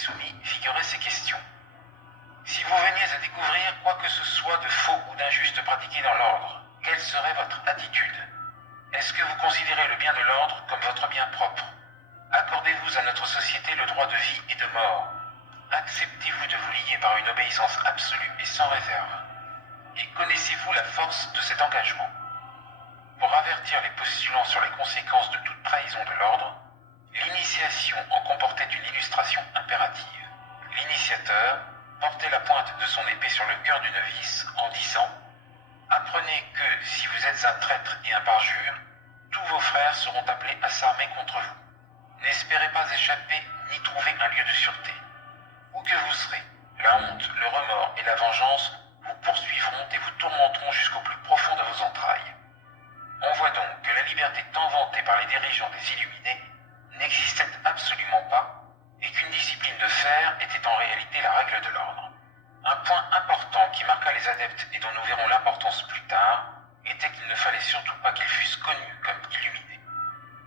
soumis figuraient ces questions. Si vous veniez à découvrir quoi que ce soit de faux ou d'injuste pratiqué dans l'ordre, quelle serait votre attitude? Est-ce que vous considérez le bien de l'ordre comme votre bien propre? Accordez-vous à notre société le droit de vie et de mort? Acceptez-vous de vous lier par une obéissance absolue et sans réserve? Et connaissez-vous la force de cet engagement? Pour avertir les postulants sur les conséquences de toute trahison de l'ordre, l'initiation en comportait une illustration impérative. L'initiateur portait la pointe de son épée sur le cœur du novice en disant « Apprenez que, si vous êtes un traître et un parjure, tous vos frères seront appelés à s'armer contre vous. N'espérez pas échapper ni trouver un lieu de sûreté. Où que vous serez, la honte, le remords et la vengeance vous poursuivront et vous tourmenteront jusqu'au plus profond de vos entrailles. » On voit donc que la liberté tant vantée par les dirigeants des Illuminés n'existait absolument pas et qu'une discipline de fer était en réalité la règle de l'ordre. Un point important qui marqua les adeptes et dont nous verrons l'importance plus tard était qu'il ne fallait surtout pas qu'ils fussent connus comme illuminés.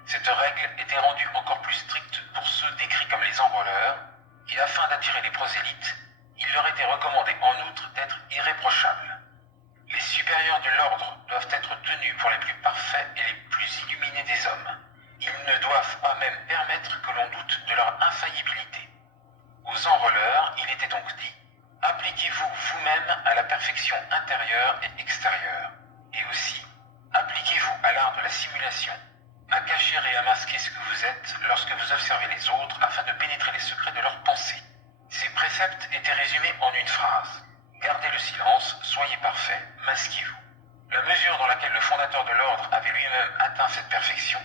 Cette règle était rendue encore plus stricte pour ceux décrits comme les enrôleurs et afin d'attirer les prosélytes, il leur était recommandé en outre d'être irréprochables. Les supérieurs de l'ordre doivent être tenus pour les plus parfaits et les plus illuminés des hommes. Ils ne doivent pas même permettre que l'on doute de leur infaillibilité. Aux enrôleurs, il était donc dit « Appliquez-vous vous-même à la perfection intérieure et extérieure. » Et aussi « Appliquez-vous à l'art de la simulation, à cacher et à masquer ce que vous êtes lorsque vous observez les autres afin de pénétrer les secrets de leurs pensées. » Ces préceptes étaient résumés en une phrase. Gardez le silence, soyez parfait, masquez-vous. La mesure dans laquelle le fondateur de l'ordre avait lui-même atteint cette perfection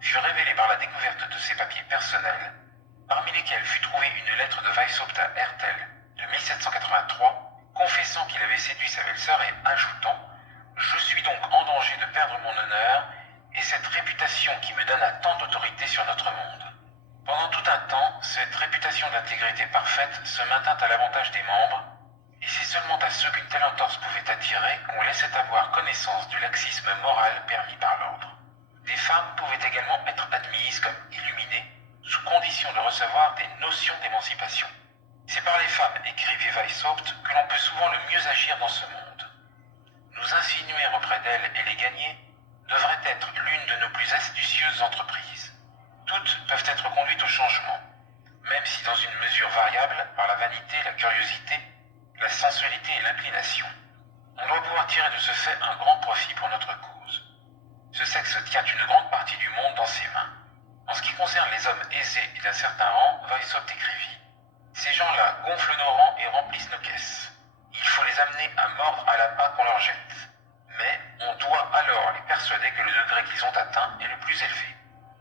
fut révélée par la découverte de ses papiers personnels, parmi lesquels fut trouvée une lettre de Weishaupt à Hertel de 1783, confessant qu'il avait séduit sa belle-sœur et ajoutant « Je suis donc en danger de perdre mon honneur et cette réputation qui me donne à tant d'autorité sur notre monde. » Pendant tout un temps, cette réputation d'intégrité parfaite se maintint à l'avantage des membres, et c'est seulement à ceux qu'une telle entorse pouvait attirer qu'on laissait avoir connaissance du laxisme moral permis par l'ordre. Des femmes pouvaient également être admises comme illuminées, sous condition de recevoir des notions d'émancipation. C'est par les femmes, écrivait Weishaupt, que l'on peut souvent le mieux agir dans ce monde. Nous insinuer auprès d'elles et les gagner devrait être l'une de nos plus astucieuses entreprises. Toutes peuvent être conduites au changement, même si dans une mesure variable par la vanité, la curiosité, la sensualité et l'inclination. On doit pouvoir tirer de ce fait un grand profit pour notre cause. Ce sexe tient une grande partie du monde dans ses mains. En ce qui concerne les hommes aisés et d'un certain rang, Weishaupt écrivit « Ces gens-là gonflent nos rangs et remplissent nos caisses. Il faut les amener à mordre à la l'appât qu'on leur jette. Mais on doit alors les persuader que le degré qu'ils ont atteint est le plus élevé. »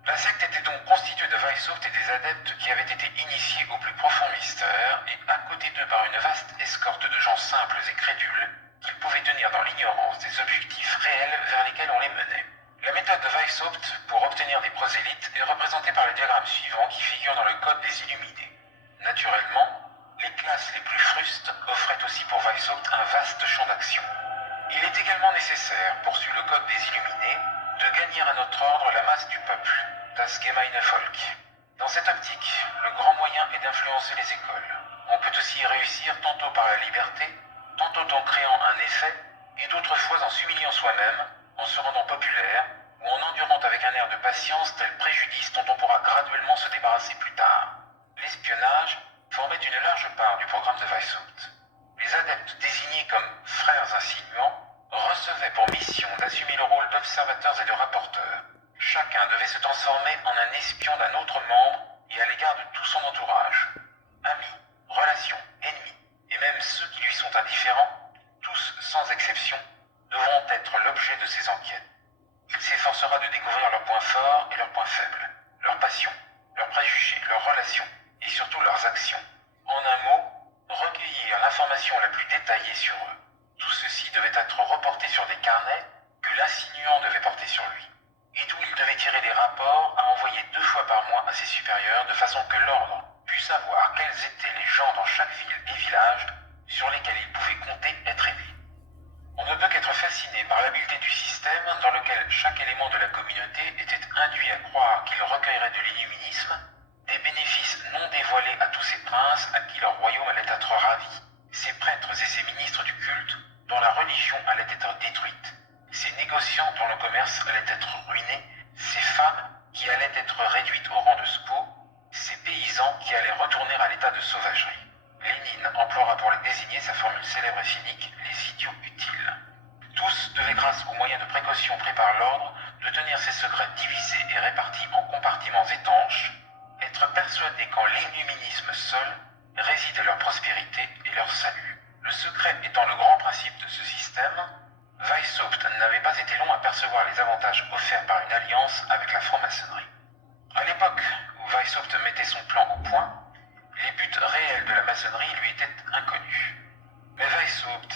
La secte était donc constituée de Weishaupt et des adeptes qui avaient été initiés au plus profond mystère et à côté d'eux par une vaste escorte de gens simples et crédules qu'ils pouvaient tenir dans l'ignorance des objectifs réels vers lesquels on les menait. La méthode de Weishaupt pour obtenir des prosélytes est représentée par le diagramme suivant qui figure dans le code des Illuminés. Naturellement, les classes les plus frustes offraient aussi pour Weishaupt un vaste champ d'action. Il est également nécessaire, poursuit le code des Illuminés, de gagner à notre ordre la masse du peuple, das gemeine Volk. Dans cette optique, le grand moyen est d'influencer les écoles. On peut aussi y réussir tantôt par la liberté, tantôt en créant un effet, et d'autres fois en s'humiliant soi-même, en se rendant populaire, ou en endurant avec un air de patience tel préjudice dont on pourra graduellement se débarrasser plus tard. L'espionnage formait une large part du programme de Weishaupt. Les adeptes désignés comme frères insinuants recevaient pour mission d'assumer le rôle d'observateurs et de rapporteurs. Chacun devait se transformer en un espion d'un autre membre et à l'égard de tout son entourage. Amis, relations, ennemis, et même ceux qui lui sont indifférents, tous sans exception, devront être l'objet de ces enquêtes. Il s'efforcera de découvrir leurs points forts et leurs points faibles, leurs passions, leurs préjugés, leurs relations et surtout leurs actions. En un mot, recueillir l'information la plus détaillée sur eux. Tout ceci devait être reporté sur des carnets que l'insinuant devait porter sur lui, et d'où il devait tirer des rapports à envoyer 2 fois par mois à ses supérieurs de façon que l'ordre pût savoir quels étaient les gens dans chaque ville et village sur lesquels il pouvait compter être aidé. On ne peut qu'être fasciné par l'habileté du système dans lequel chaque élément de la communauté était induit à croire qu'il recueillerait de l'illuminisme des bénéfices non dévoilés à tous ses princes à qui leur royaume allait être ravi, ces prêtres et ces ministres du culte dont la religion allait être détruite, ces négociants dont le commerce allait être ruiné, ces femmes qui allaient être réduites au rang de squaws, ces paysans qui allaient retourner à l'état de sauvagerie. Lénine emploiera pour les désigner sa formule célèbre et cynique, les idiots utiles. Tous devaient, grâce aux moyens de précaution pris par l'ordre, de tenir ces secrets divisés et répartis en compartiments étanches, être persuadés qu'en l'illuminisme seul réside leur prospérité et leur salut. Le secret étant le grand principe de ce système, Weishaupt n'avait pas été long à percevoir les avantages offerts par une alliance avec la franc-maçonnerie. À l'époque où Weishaupt mettait son plan au point, les buts réels de la maçonnerie lui étaient inconnus. Mais Weishaupt